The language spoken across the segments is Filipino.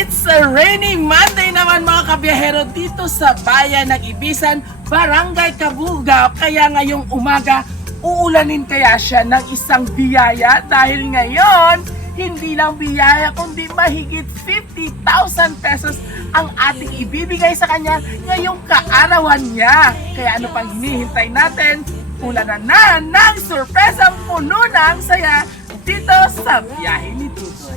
It's a rainy Monday naman mga kabiyahero dito sa bayan ng Ibisan, Barangay Kabugao. Kaya ngayong umaga, uulanin kaya siya ng isang biyaya dahil ngayon, hindi lang biyaya kundi mahigit 50,000 pesos ang ating ibibigay sa kanya ngayong kaarawan niya. Kaya ano pang hinihintay natin? Ulanan na ng sorpresang puno ng saya dito sa biyahe ni Tutoy.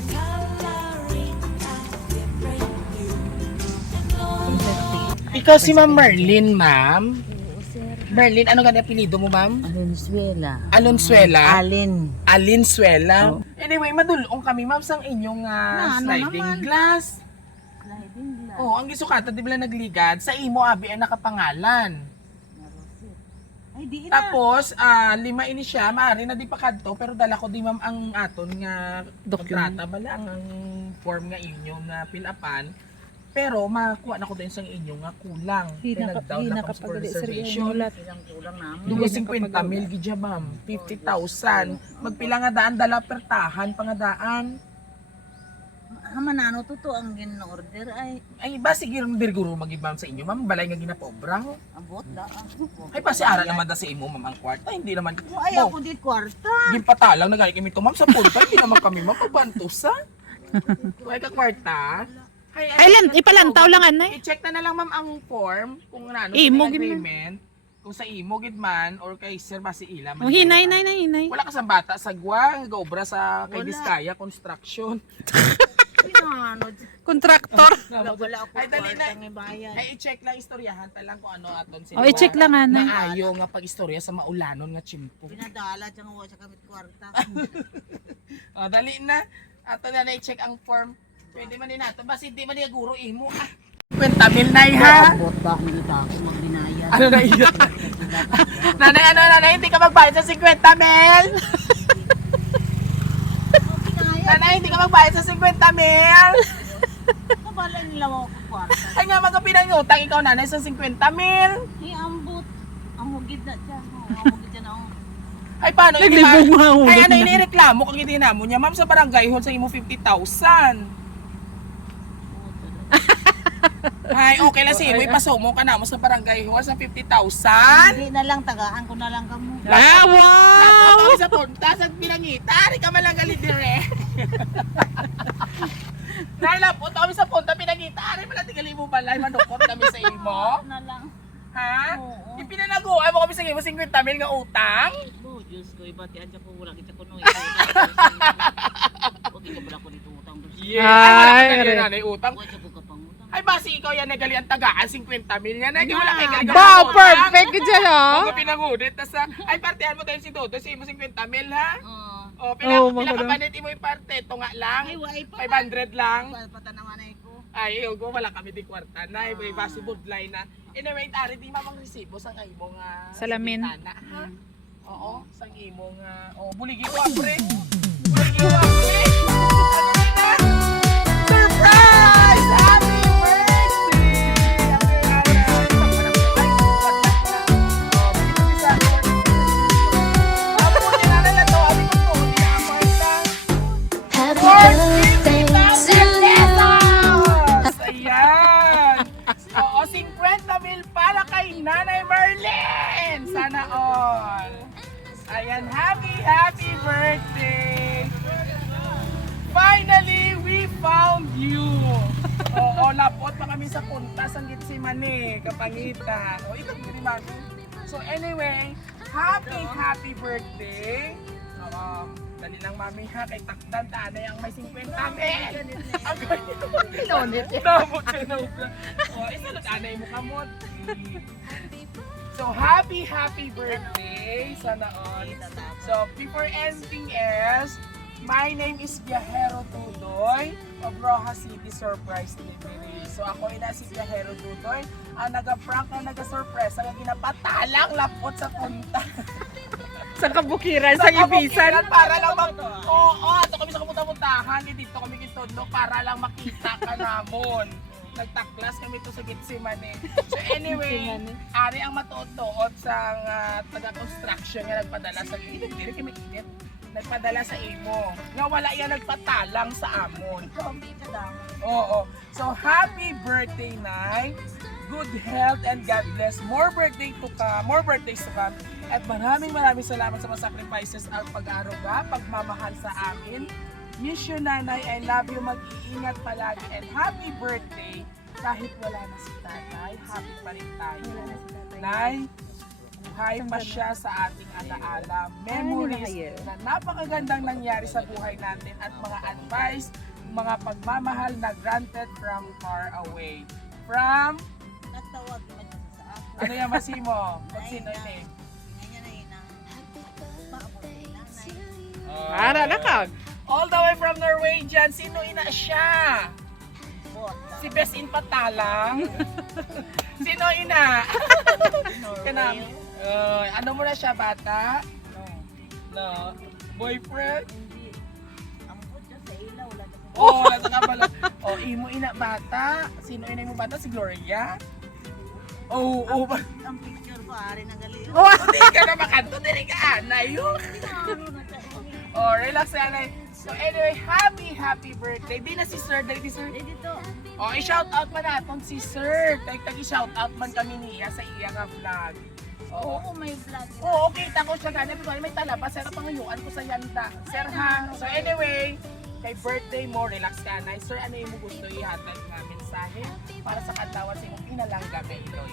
Ikaw si Ma'am Merlin, ma'am. Oo, sir. Merlin, ano ganyan apelido mo, ma'am? Alonsuela. Alonsuela? Alin. Alinsuela. Oh. Anyway, madulong kami, ma'am, sang inyong sliding naman? glass. Sliding glass. Oh, ang gisukatan, di ba nagligad? Sa imo, abi, ang nakapangalan. Ay, di na. Tapos, lima ini siya, maaari na di pa kadto, pero dala ko di ma'am ang aton nga kontrata, bala ang form nga inyo nga pilapan. Pero makuha na ko din sang inyo nga kulang. Kaya nag-down na kami for reservation. Ilang kulang namin. Dugo 50 mil gidya ma'am, 50,000. Magpila nga daan dala per tahan pangadaan. Hamanano to ang gin-order ay Ay ba sige dirguro magibam sa inyo ma'am, balay nga ginapobra. abot da. Ay pa si ara naman da sa imo ma'am ang kwarta, hindi naman. Ay ako di kwarta. Gimpatalang nagari kami to ma'am sa punta, hindi naman kami mapabantusa. Kuha ka kwarta. Ay, ipalantaw lang anay. I-check na lang ma'am ang form kung ano Imo, sa gid man. agreement. Kung sa imo gid man or kay Sir Basi Ila man. Oh, hinay, hinay. Wala ka sa bata sa gwa, gaobra sa kay Wala. Diskaya Construction. Pinano. Kontraktor. Wala ako Ay, dali na. kwarta ng bayan. Ay i-check lang istoryahan ta lang kung ano aton sila. Oh, i-check lang anay. Naayo nga pag-istorya sa maulanon nga chimpo. Pinadala diyan wa sa kamit kwarta. Oh, dali na. Ato na na-check ang form. Pwede man din nato. Basta hindi man niya guro imo. 50 mil na ha. Abot ba ang ita ako magbinayan. Ano na iyo? Nanay, hindi ka magbayad sa 50 mil? Nanay, hindi ka magbayad sa 50 mil? Kabala nila ako kwarta. Ay nga, magpinangutang ikaw nanay sa 50 mil. Iambot. Ang hugid na diyan. Ang hugid diyan ako. Ay, paano? Naglibog mga ulo Ay, ano, na. inireklamo kung hindi na mo niya, ma'am, sa barangay hall sa imo 50,000. Ay, okay lang si imo, ipasumo ka na mo sa barangay hall sa 50,000. Hindi na lang tagaan ko na lang kamo. Ah, wow! Lapot sa punta, sa pinangita, di ka malang galit dire. Nalapot kami sa punta, pinangita, ari malang tigali mo balay, manukot kami sa imo. Na lang. Ha? Oo. Ipinanaguan mo kami sa imo 50 mil nga utang? Oh, Diyos ko, iba ti adya ko wala kita kuno. Okay ka pala ko dito utang. Yeah. Ay, wala ka Ay, gali nanay utang. Wala ko kapangutang. Ay, basi ikaw yan nagali ang tagaan 50 mil yan. Ay, wala kay gali Wow, perfect ka dyan, oh. Mga pinangunit. Tas, ay, partihan mo tayo si Dodo sa imo 50 mil, ha? O, Oh, pila mga ka panit imo iparte. Ito nga lang. Ay, wala pa. 500 lang. Patanawan na ko. Ay, ugo, wala kami di kwarta na. Ay, basi budlay na. Anyway, ari, di mamang resibo sa imo nga Salamin. bintana, ha? Oo, sa imo nga. O, buligi ko, pre. Buligi ko, pre. Surprise! Happy birthday! Happy birthday to you. Ayan! Oo, 50 mil para kay Nanay Merlin! Sana all! Ayan, happy birthday! Finally, we found you! Oo, lapot pa kami sa punta sa Gitsimani, Kapangita. O, ito, Mami. So anyway, happy birthday! Dali lang mami ha, kay takdan tanay ang may 50 mil! Ang Kilonit. Nabot ka na ubra. O, isalot anay mo kamot. So, happy birthday! Sana all. So, before anything else, my name is Viajero Dudoy of Rojas City Surprise Delivery. So, ako ina si Viajero Dudoy, ang naga-prank na naga-surprise, ang ginapatalang lapot sa punta. Sa kabukiran, sa Ibisan. Para lang Oo, ato kami sa kapunta-puntahan, dito kami kitudlo para lang makita ka namon. Nagtaklas kami to sa Gitsimani. So anyway, ari ang matuod-tuod sa taga-construction nga nagpadala sa dili kami init. Nagpadala sa imo. Nga wala yan nagpatalang sa amon. Oo. So, happy birthday, Nay. Good health and God bless. More birthdays to come. At maraming salamat sa mga sacrifices at pag-aaruga, pagmamahal sa amin. Miss you, Nanay. I love you. Mag-iingat palagi. And happy birthday. Kahit wala na si Tatay, happy pa rin tayo. Nay, buhay pa siya sa ating alaala. Memories na napakagandang nangyari sa buhay natin at mga advice, mga pagmamahal na granted from far away. From, Natawag naman siya sa ako. ano yung masimo? Kung sino yun eh? Ngayon na yun ang paabot ni nanay. Ara na kag. All the way from Norwegian, sino ina siya? Bot. Si Best in Patalang? Sino ina? Kanam. Ano mo na siya, bata? No. No. Boyfriend? Hindi. Ang bot siya sa ilaw. Wala na siya. Oo, wala ka pala. Oh, imo ina bata. Sino ina mo bata? Si Gloria? Oo, oo. Ang picture ko, ari na gali. Hindi ka na makanto. Hindi ka anay. Ano na siya. Oh, relax anay. So anyway, happy birthday. Di na si Sir, dahil Sir. Eh, dito. Oh, i-shout out man natin si Sir. Tag-i-shout out man kami niya sa iya nga vlog. Oo. Oo, may vlog. Oo, kita ko siya ganyan. Pero may talabas. Pero pangayuan ko sa yanda. Sir ha. So anyway, kay birthday mo, relax ka na. Sir, ano yung mo gusto ihatag nga mensahe para sa kantawan sa imong pinalangga kay Eloy?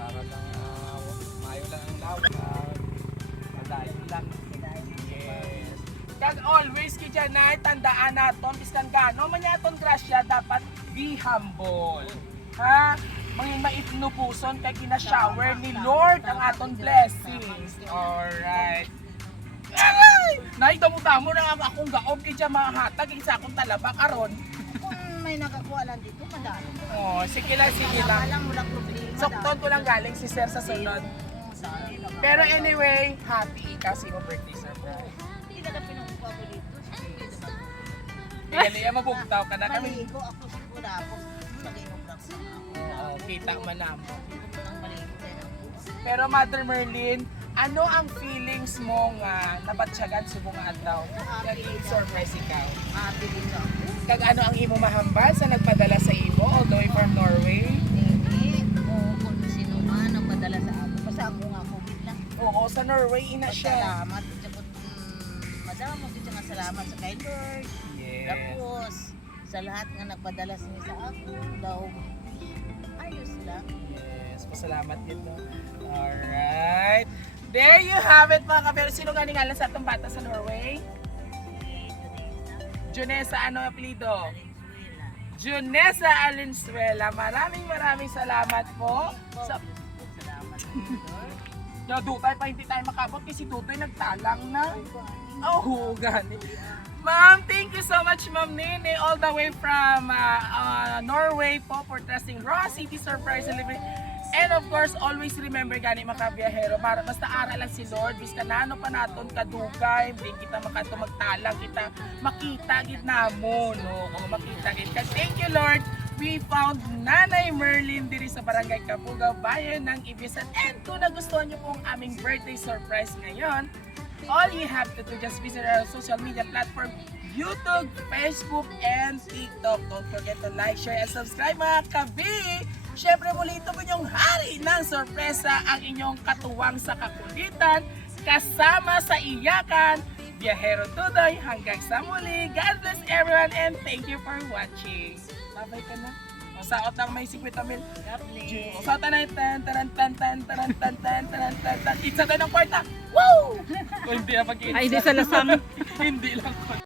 Para lang mayo lang ang lawak. Madayon lang. Yes. Kag always kaya na tandaan naton biskan gano man yaton grasya dapat be humble. Ha? Mangin maitnupuson kay kina-shower ni Lord ang aton blessings. Alright. Ay! Naitamo-tamo na nga akong gaob kaya mahatag sa akong talabak aron. Kung may nakakuha lang dito, madalo. Oh, sige lang. Alam mo lang problema. Sokton ko lang galing si Sir sa sunod. Pero anyway, happy ikaw sino birthday surprise. Hindi na pinukuha ko dito. Kaya niya mabugtaw ka na kami. Maligo ako siguro ako. Mag-inom lang sa ako. Oo, kita man namo. Ang maligo tayo. Pero Mother Merlin, ano ang feelings mo nga nabatsyagan sa mga adlaw? Nag-surprise ikaw. Happy din ako. Kag ano ang imo mahambal sa nagpadala sa imo all the way from Norway? Hindi. Oo, kung sino man ang padala sa ako. Basta ako nga COVID lang. Oo, sa Norway ina siya. Salamat. Madama ko nga salamat sa kay Lord. Yes. Tapos, sa lahat nga nagpadala niya sa ako, daw, ayos lang. Yes, pasalamat dito. Alright. There you have it mga kapero. Sino nga ngalan sa atong bata sa Norway? Junesa, ano ang apelido? Junesa Alenzuela. Maraming salamat po. Salamat. Dutay pa hindi tayo makabot kasi Tutoy nagtalang na. Oh, gani. Ma'am, thank you so much, Ma'am Nene, all the way from Norway po for trusting Raw City Surprise Delivery. And of course, always remember gani mga kabiyahero, para basta aralan si Lord, bis kanano pa naton kadugay, hindi kita makato magtalang, kita makita gid namo, no? O makita gid. Thank you, Lord. We found Nanay Merlin diri sa Barangay Kabugaw, bayan ng Ibisan. And kung nagustuhan niyo po ang aming birthday surprise ngayon, all you have to do just visit our social media platform, YouTube, Facebook, and TikTok. Don't forget to like, share, and subscribe mga kabi! Siyempre muli ito po yung hari ng sorpresa, ang inyong katuwang sa kakulitan, kasama sa iyakan, Biyahero Tudoy. Hanggang sa muli, God bless everyone and thank you for watching. Babay ka na. O, saot lang may 50 mil. O, saot na yung tan. Itsa tayo ng kwarta. Woo! O, hindi na pag-iitsa. Ay, di sa lasang. Hindi lang.